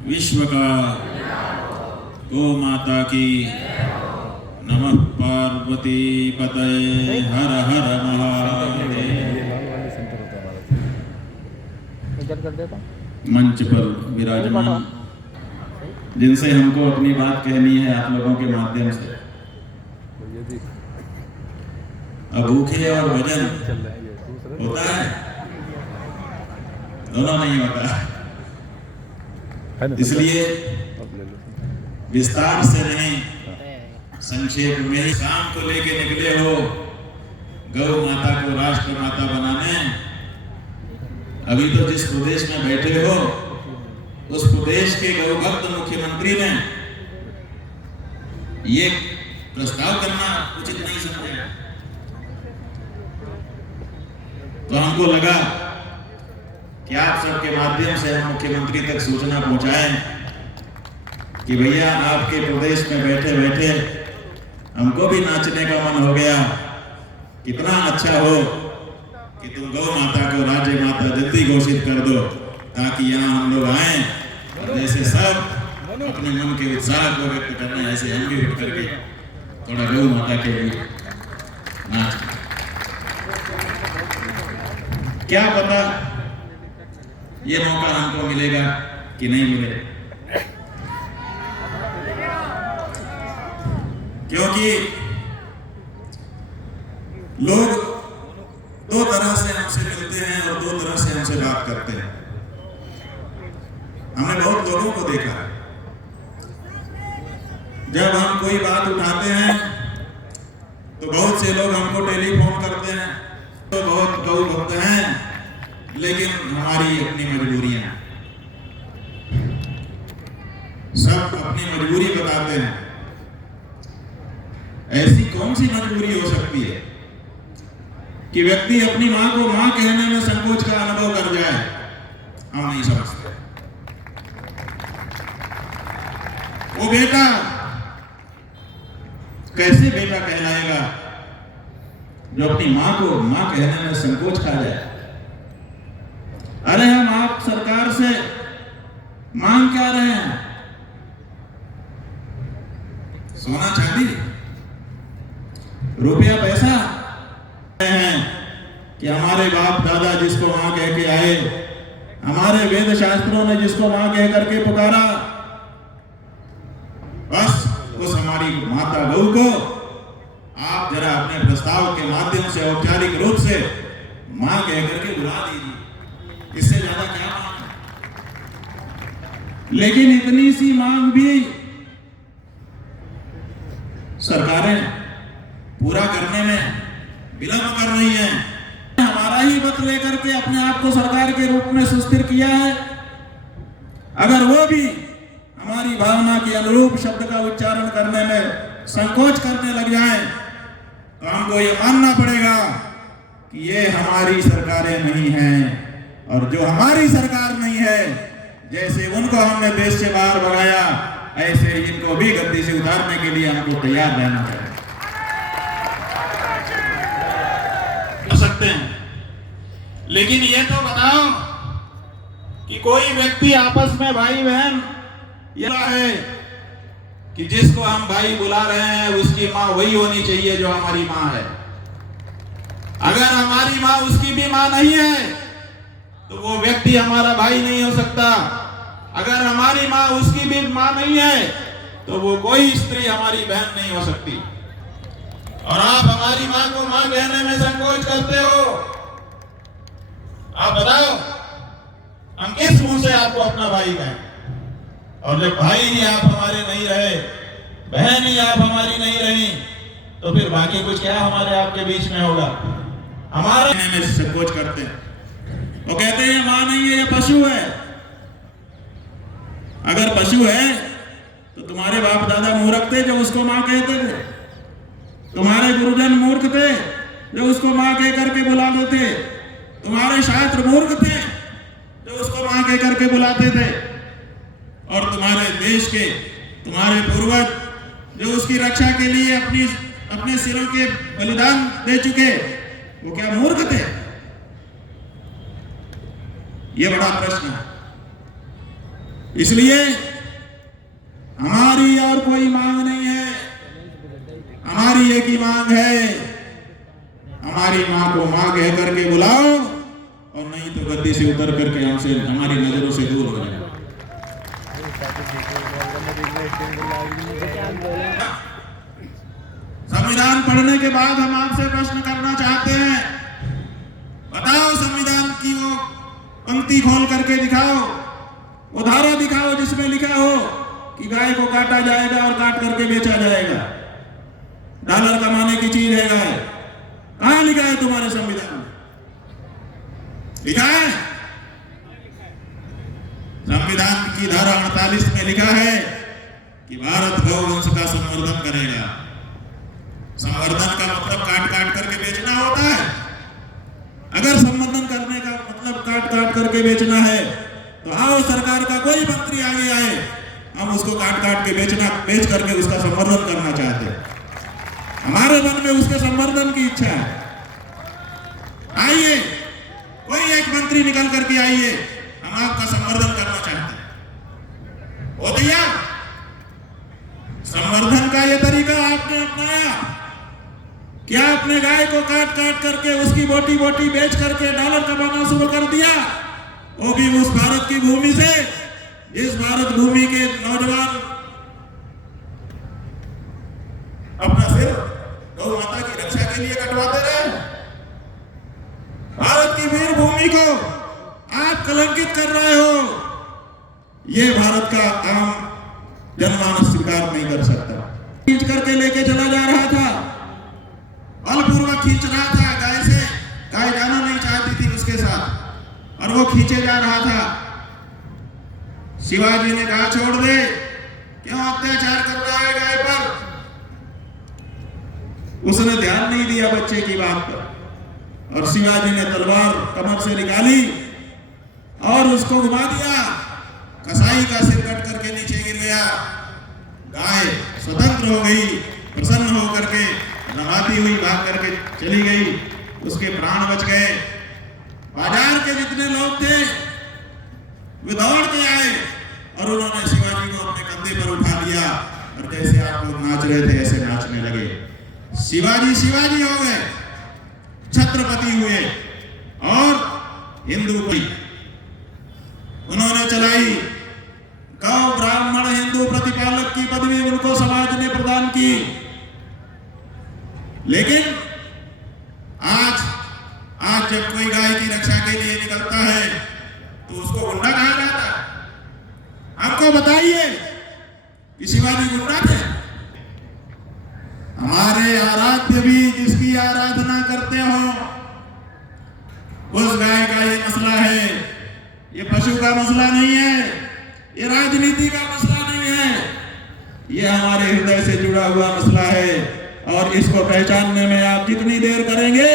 विश्व का गौ माता की नमः पार्वती पतये हर हर महादेव। मंच पर विराजमान जिनसे हमको अपनी बात कहनी है आप लोगों के माध्यम से, अब भूखे और भजन होता है, दोनों नहीं होता है, इसलिए विस्तार से नहीं संक्षेप में ही शाम को लेके निकले हो गौ माता को राष्ट्र माता बनाने। अभी तो जिस प्रदेश में बैठे हो उस प्रदेश के गौ भक्त मुख्यमंत्री ने ये प्रस्ताव करना उचित नहीं समझा, तो हमको लगा कि आप सबके माध्यम से हम मुख्यमंत्री तक सूचना पहुंचाएं कि भैया आपके प्रदेश में बैठे बैठे हमको भी नाचने का मन हो गया, कितना अच्छा हो कि तुम गौ माता को राज्य माता जल्दी घोषित कर दो, ताकि यहाँ हम लोग आए और जैसे सब अपने मन के उत्साह को व्यक्त करना है ऐसे हम भी उठ करके थोड़ा गौ माता के लिए नाच। क्या पता ये मौका हमको मिलेगा कि नहीं मिलेगा, क्योंकि लोग दो तरह से हमसे मिलते हैं और दो तरह से हमसे बात करते हैं। हमने बहुत लोगों को देखा है, जब हम कोई बात उठाते हैं तो बहुत से लोग हमको टेलीफोन करते हैं, तो बहुत गौ भक्त हैं लेकिन हमारी अपनी मजबूरियां, सब अपनी मजबूरी बताते हैं। ऐसी कौन सी मजबूरी हो सकती है कि व्यक्ति अपनी मां को मां कहने में संकोच का अनुभव कर जाए? हम नहीं समझते। वो बेटा कैसे बेटा कहलाएगा जो अपनी मां को मां कहने में संकोच खा जाए? अरे हम आप सरकार से मांग क्या रहे हैं? सोना चांदी, रुपया पैसा हैं कि हमारे बाप दादा जिसको मां कह के आए, हमारे वेद शास्त्रों ने जिसको मां कह करके पुकारा, बस उस हमारी माता गौ को आप जरा अपने प्रस्ताव के माध्यम से औपचारिक रूप से मां कह करके बुला दीजिए, इससे ज्यादा क्या मांग? लेकिन इतनी सी मांग भी सरकारें पूरा करने में विलंब कर रही है। हमारा ही मत लेकर के अपने आप को सरकार के रूप में सुस्थिर किया है, अगर वो भी हमारी भावना के अनुरूप शब्द का उच्चारण करने में संकोच करने लग जाए तो हमको ये मानना पड़ेगा कि ये हमारी सरकारें नहीं हैं, और जो हमारी सरकार नहीं है, जैसे उनको हमने देश से बाहर भगाया ऐसे इनको भी गद्दी से उतारने के लिए हमको तैयार रहना चाहिए। सकते हैं, लेकिन ये तो बताओ कि कोई व्यक्ति आपस में भाई बहन यह है कि जिसको हम भाई बुला रहे हैं उसकी मां वही होनी चाहिए जो हमारी मां है। अगर हमारी मां उसकी भी मां नहीं है तो वो व्यक्ति हमारा भाई नहीं हो सकता। अगर हमारी मां उसकी भी मां नहीं है तो वो कोई स्त्री हमारी बहन नहीं हो सकती। और आप हमारी मां को मां कहने में संकोच करते हो, आप बताओ हम किस मुंह से आपको अपना भाई कहें? और जब भाई ही आप हमारे नहीं रहे, बहन ही आप हमारी नहीं रही, तो फिर बाकी कुछ क्या हमारे आपके बीच में होगा? हमारा में संकोच करते हैं, वो कहते हैं मां नहीं है, ये पशु है। अगर पशु है तो तुम्हारे बाप दादा मूर्ख थे जो उसको मां कहते थे, तुम्हारे गुरुजन मूर्ख थे जो उसको मां कह करके बुलाते थे, तुम्हारे शास्त्र मूर्ख थे जो उसको मां कह करके बुलाते थे, और तुम्हारे देश के तुम्हारे पूर्वज जो उसकी रक्षा के लिए अपने सिरों के बलिदान दे चुके, वो क्या मूर्ख थे? ये बड़ा प्रश्न है। इसलिए हमारी और कोई मांग नहीं है, हमारी एक ही मांग है, हमारी मां को मां कह करके बुलाओ और नहीं तो गद्दी से उतर करके हमसे हमारी नजरों से दूर हो जाए। संविधान पढ़ने के बाद हम आपसे प्रश्न करना चाहते हैं, बताओ संविधान की वो पंक्ति खोल करके दिखाओ, वो धारा दिखाओ जिसमें लिखा हो कि गाय को काटा जाएगा और काट करके बेचा जाएगा, डॉलर कमाने की चीज है गाय। कहां लिखा है तुम्हारे संविधान में? लिखा है? संविधान की धारा 48 में लिखा है कि भारत गौवंश का संवर्धन करेगा। संवर्धन का मतलब काट काट करके बेचना होता है। अगर संवर्धन करने का मतलब काट काट करके बेचना है तो आओ सरकार का कोई मंत्री आगे आए, हम उसको काट काट के बेच करके उसका संवर्धन करना चाहते हैं। हमारे मन में उसके संवर्धन की इच्छा है। आइए, कोई एक मंत्री निकल करके आइए, हम आपका संवर्धन करना चाहते हैं। हो दिया संवर्धन का ये तरीका आपने अपनाया। क्या आपने गाय को काट काट करके उसकी बोटी बोटी बेच करके डॉलर कमाना शुरू कर दिया? वो भी उस भारत की भूमि से, इस भारत भूमि के नौजवान अपना सिर गौ माता की रक्षा के लिए कटवाते रहे। भारत की वीर भूमि को आप कलंकित कर रहे हो। ये भारत का काम जनमानस स्वीकार नहीं कर सकता। खींच करके लेके चला जा रहा था, बलपूर्वक खींच रहा था गाय से, गाय जाना नहीं चाहती थी उसके साथ और वो खींचे जा रहा था। शिवाजी ने कहा छोड़ दे, क्यों अत्याचार कर रहा है गाय पर? उसने ध्यान नहीं दिया बच्चे की बात पर और शिवाजी ने तलवार कमर से निकाली और उसको घुमा दिया। कसाई का सिर कट करके नीचे गिर गया। गाय स्वतंत्र हो गई, प्रसन्न हो करके नहाती हुई भाग करके चली गई, उसके प्राण बच गए। बाजार के जितने लोग थे वे दौड़ के आए और उन्होंने शिवाजी को अपने कंधे पर उठा लिया और जैसे आप लोग नाच रहे थे ऐसे नाचने लगे। शिवाजी शिवाजी हो गए, छत्रपति हुए और हिंदू की उन्होंने चलाई। गौ ब्राह्मण हिंदू प्रतिपालक की पदवी उनको समाज ने प्रदान की। लेकिन आज जब कोई गाय की रक्षा के लिए निकलता है तो उसको गुंडा कहा जाता है। आपको बताइए कि शिवाजी गुंडा थे? हमारे आराध्य भी जिसकी आराधना करते हो उस गाय का ये मसला है। ये पशु का मसला नहीं है, ये राजनीति का मसला नहीं है, ये हमारे हृदय से जुड़ा हुआ मसला है। और इसको पहचानने में आप जितनी देर करेंगे